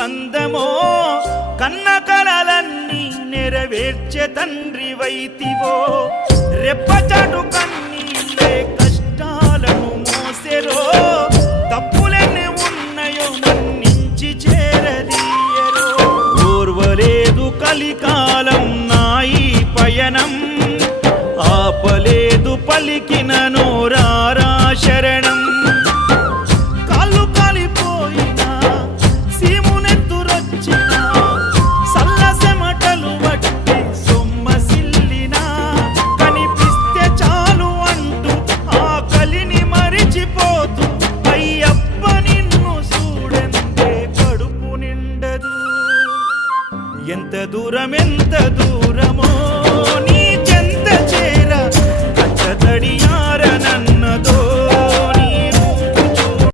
బంధమో కన్న కలలన్నీ నెరవేర్చే తండ్రి వైతివో రెప్పచాటు కన్నీళ్ళే కష్టాలను మోసెరో తప్పులెన్ని ఉన్నాయో మన్నించి చేరదీయరో ఓర్వలేదు కలికాలం నాయి పయనం ఆపలేదు పలికిన నోరారా శరణం కాళ్ళు కాలిపోయినా సీమునెత్తురొచ్చినా సల్లసెమటలు వట్టి సొమ్మసిల్లినా కనిపిస్తే చాలు అంటూ ఆకలిని మరిచిపోతూ అయ్యప్ప నిన్ను చూడంతే కడుపు నిండదు ఎంత దూరం